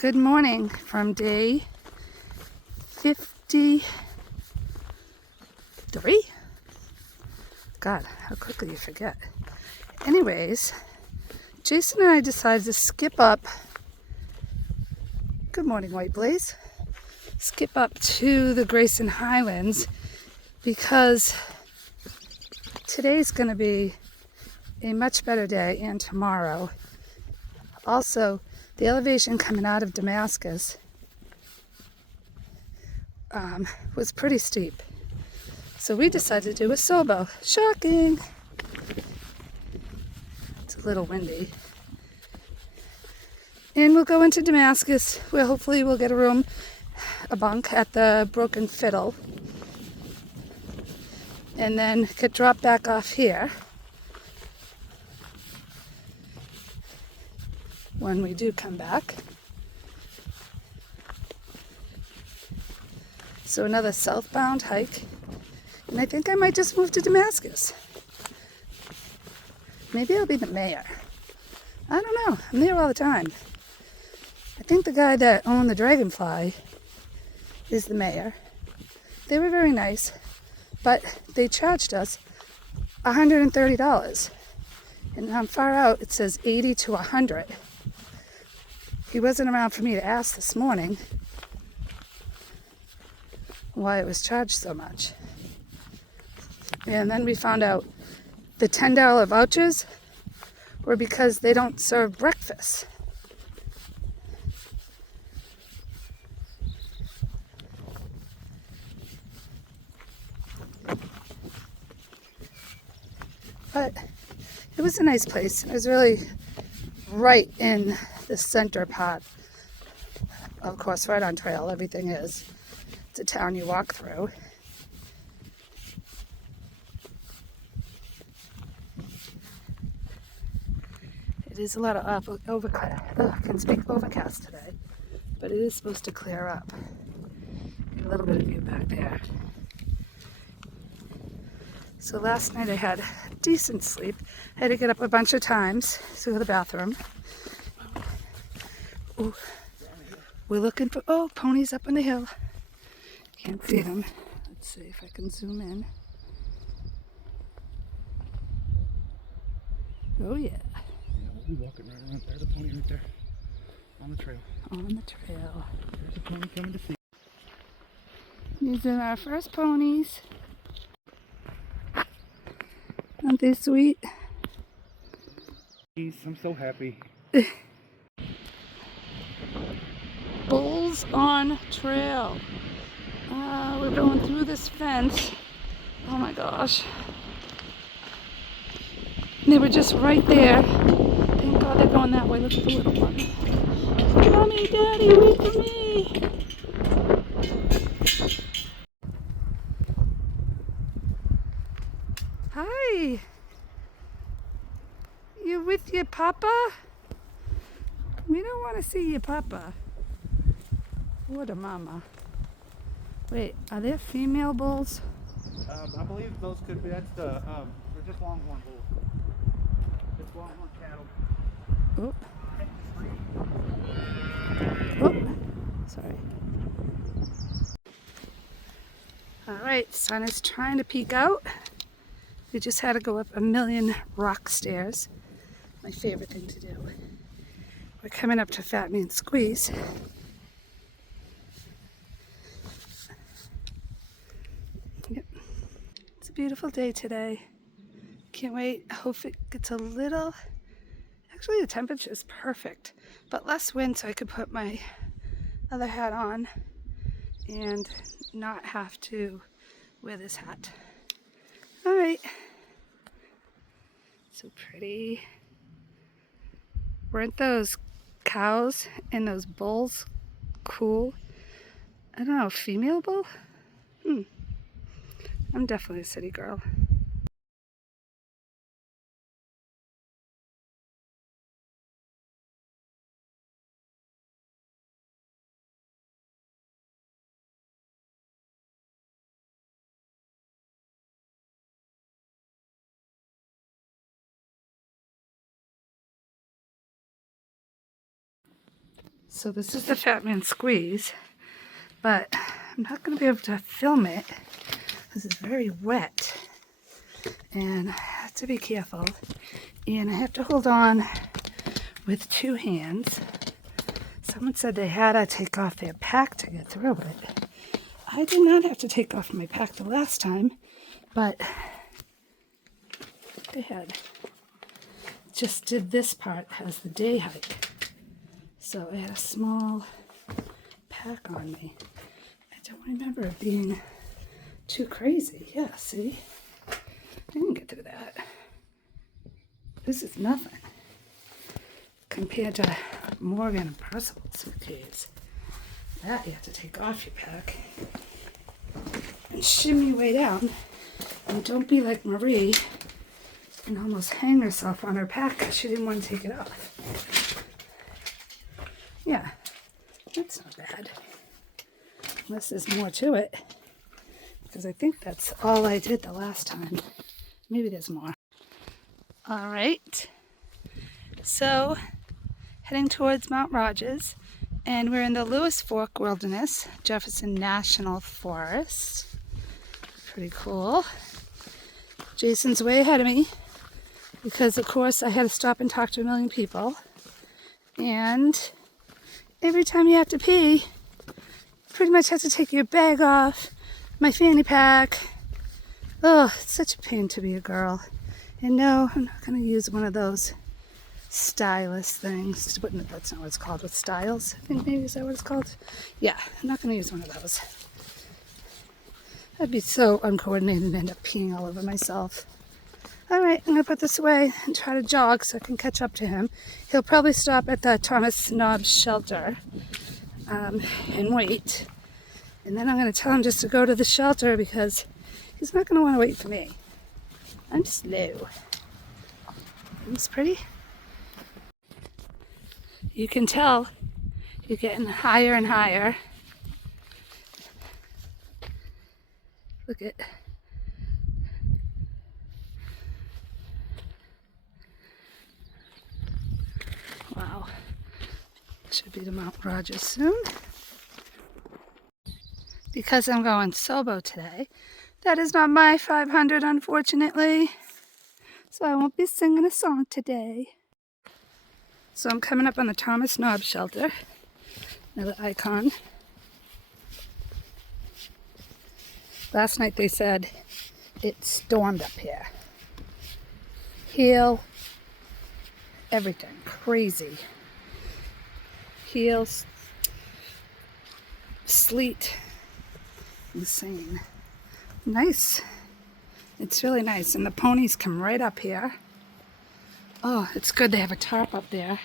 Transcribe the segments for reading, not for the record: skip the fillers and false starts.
Good morning from day 53. God, how quickly you forget. Anyways, Jason and I decided to skip up. Good morning, White Blaze. Skip up to the Grayson Highlands because today's going to be a much better day, and tomorrow. Also, the elevation coming out of Damascus was pretty steep. So we decided to do a SOBO. Shocking! It's a little windy. And we'll go into Damascus, where hopefully we'll get a bunk at the Broken Fiddle. And then get dropped back off here when we do come back. So another southbound hike. And I think I might just move to Damascus. Maybe I'll be the mayor. I don't know. I'm there all the time. I think the guy that owned the Dragonfly is the mayor. They were very nice, but they charged us $130. And on far out it says 80 to 100. He wasn't around for me to ask this morning why it was charged so much. And then we found out the $10 vouchers were because they don't serve breakfast. But it was a nice place. It was really right in the center part. Of course, right on trail, everything is. It's a town you walk through. It is a lot of overcast today, but it is supposed to clear up. Get a little bit of view back there. So last night I had decent sleep. I had to get up a bunch of times to go to the bathroom. Ooh. We're looking for, ponies up on the hill. Can't see them. Let's see if I can zoom in. Oh yeah. We'll be walking right around. There's a pony right there. On the trail. On the trail. There's a pony coming to see. These are our first ponies. Aren't they sweet? I'm so happy. Bulls on trail. We're going through this fence. Oh my gosh. They were just right there. Thank God they're going that way. Look at the little one. Mommy, Daddy, wait for me. Hi. You with your papa? We don't want to see your papa. What a mama. Wait, are there female bulls? I believe those could be, they're just longhorn bulls. Just longhorn cattle. Oh. Oh. Sorry. Alright, sun is trying to peek out. We just had to go up a million rock stairs. My favorite thing to do. We're coming up to Fat Man Squeeze. Yep. It's a beautiful day today. Can't wait. I hope it gets a little... Actually, the temperature is perfect, but less wind so I could put my other hat on and not have to wear this hat. All right. So pretty. Weren't those cows and those bulls cool? I don't know, female bull? I'm definitely a city girl. So this is the Fat Man Squeeze, but I'm not going to be able to film it because it's very wet. And I have to be careful. And I have to hold on with 2 hands. Someone said they had to take off their pack to get through it. I did not have to take off my pack the last time, but they had. Just did this part as the day hike. So I had a small pack on me. I don't remember it being too crazy. Yeah, see? I didn't get through that. This is nothing compared to Morgan and Percival's suitcase. That you have to take off your pack and shimmy your way down. And don't be like Marie and almost hang herself on her pack because she didn't want to take it off. Yeah, that's not bad. Unless there's more to it. Because I think that's all I did the last time. Maybe there's more. All right. So, heading towards Mount Rogers. And we're in the Lewis Fork Wilderness, Jefferson National Forest. Pretty cool. Jason's way ahead of me. Because, of course, I had to stop and talk to a million people. And every time you have to pee, you pretty much have to take your bag off, my fanny pack. Oh, it's such a pain to be a girl. And no, I'm not going to use one of those stylus things. That's not what it's called, with styles. I think maybe is that what it's called? Yeah, I'm not going to use one of those. I'd be so uncoordinated and end up peeing all over myself. All right, I'm going to put this away and try to jog so I can catch up to him. He'll probably stop at the Thomas Snob shelter and wait. And then I'm going to tell him just to go to the shelter because he's not going to want to wait for me. I'm slow. It's pretty. You can tell you're getting higher and higher. Look at. Wow. Should be to Mount Rogers soon. Because I'm going SOBO today, that is not my 500, unfortunately. So I won't be singing a song today. So I'm coming up on the Thomas Snob shelter. Another icon. Last night they said it stormed up here. Hail, everything, crazy. Hail, sleet, insane. Nice. It's really nice. And the ponies come right up here. Oh, it's good they have a tarp up there.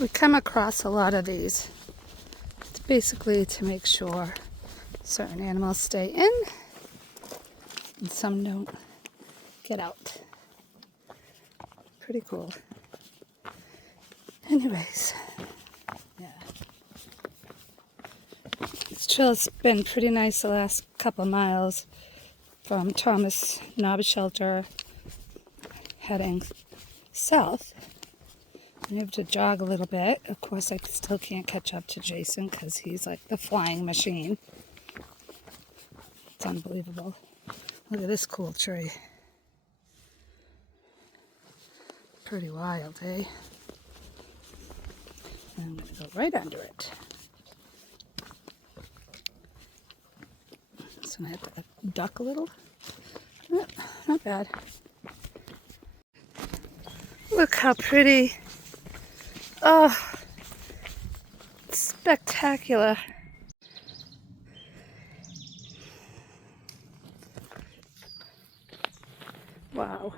We come across a lot of these. It's basically to make sure certain animals stay in and some don't get out. Pretty cool. Anyways, yeah. This trail's been pretty nice the last couple miles from Thomas Knob Shelter heading south. I'm able to jog a little bit. Of course, I still can't catch up to Jason because he's like the flying machine. It's unbelievable. Look at this cool tree. Pretty wild, eh? And I'm going to go right under it. So I have to duck a little. Not bad. Look how pretty. Oh, spectacular. Wow.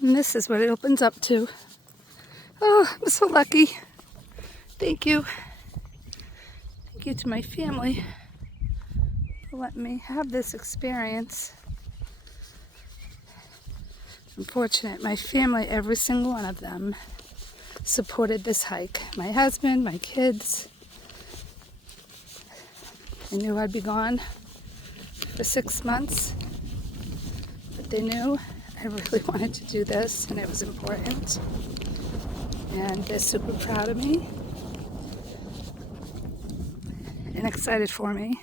And this is what it opens up to. Oh, I'm so lucky. Thank you. Thank you to my family for letting me have this experience. I'm fortunate. My family, every single one of them, supported this hike. My husband, my kids. They knew I'd be gone for 6 months, but they knew I really wanted to do this and it was important. And they're super proud of me and excited for me.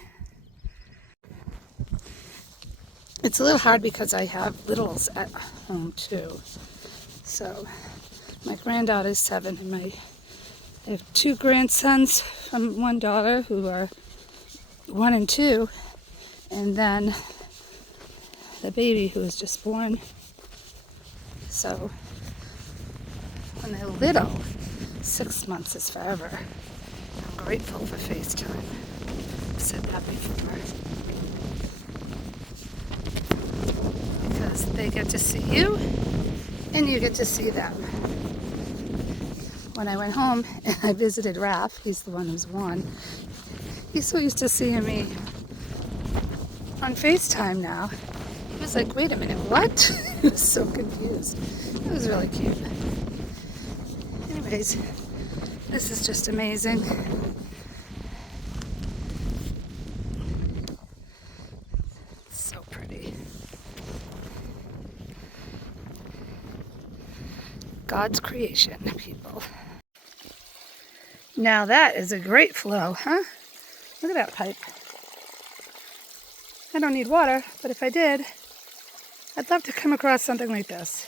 It's a little hard because I have littles at home too. So my granddaughter's 7 and I have 2 grandsons from one daughter who are 1 and 2, and then the baby who was just born. So when they're little, 6 months is forever. I'm grateful for FaceTime. I've said that before. Because they get to see you and you get to see them. When I went home and I visited Raph, he's the one who's 1, he's so used to seeing me on FaceTime now. He was like, wait a minute, what? He was so confused. It was really cute. Anyways, this is just amazing. So pretty. God's creation, people. Now that is a great flow, huh? Look at that pipe. I don't need water, but if I did, I'd love to come across something like this.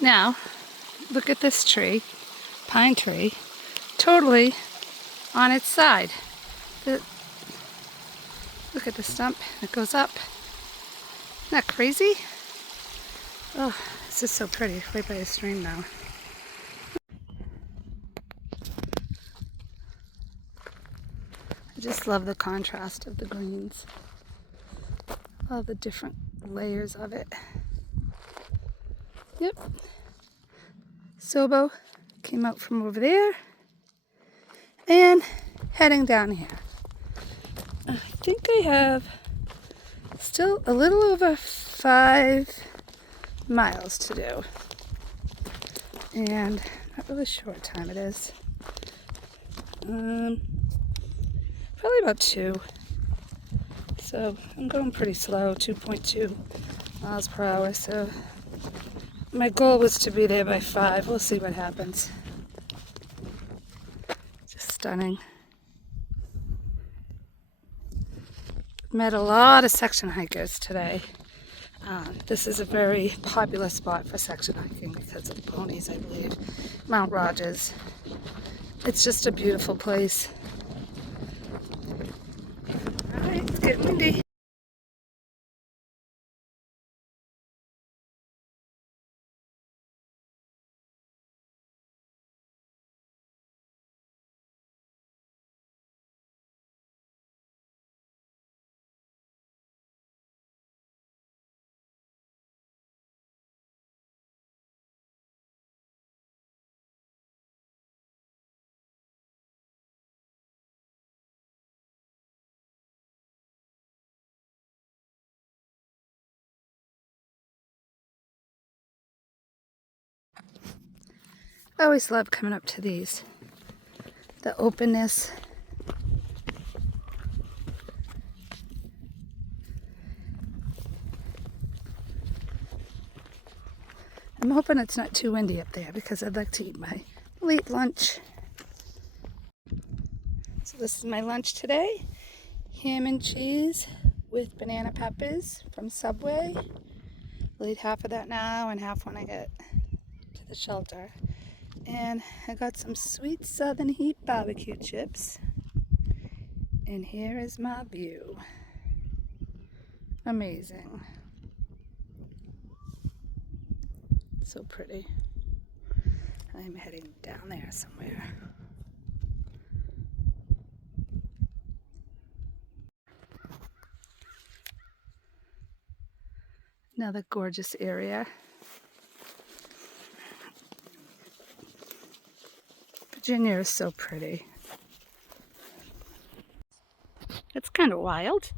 Now, look at this tree, pine tree, totally on its side. Look at the stump, it goes up. Isn't that crazy? Oh, this is so pretty, right by a stream now. I just love the contrast of the greens. All the different layers of it. Yep. SOBO came out from over there and heading down here. I think I have still a little over 5 miles to do. And not really sure what time it is. Probably about 2. So I'm going pretty slow, 2.2 miles per hour. So my goal was to be there by 5. We'll see what happens. Just stunning. Met a lot of section hikers today. This is a very popular spot for section hiking because of the ponies, I believe. Mount Rogers. It's just a beautiful place. Alright, it's getting windy. I always love coming up to these. The openness. I'm hoping it's not too windy up there because I'd like to eat my late lunch. So this is my lunch today. Ham and cheese with banana peppers from Subway. I'll eat half of that now and half when I get to the shelter. And I got some sweet Southern Heat barbecue chips. And here is my view. Amazing. So pretty. I'm heading down there somewhere. Another gorgeous area. Virginia is so pretty. It's kind of wild.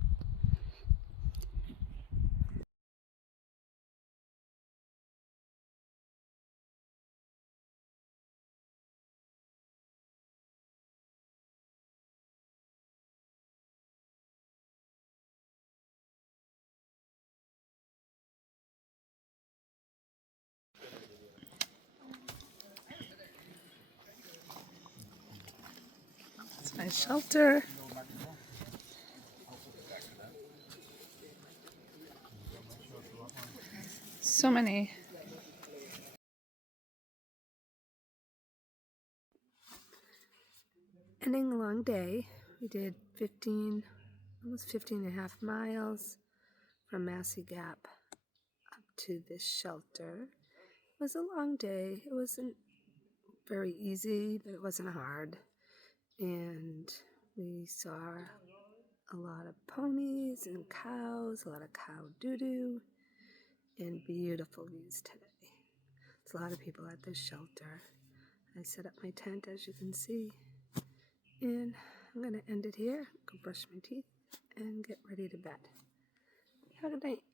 It's my shelter. So many. Ending a long day. We did 15, almost 15 and a half miles from Massie Gap up to this shelter. It was a long day. It wasn't very easy, but it wasn't hard. And we saw a lot of ponies and cows, a lot of cow doo-doo, and beautiful views today. There's a lot of people at this shelter. I set up my tent, as you can see, and I'm going to end it here, go brush my teeth, and get ready to bed. Have a good night.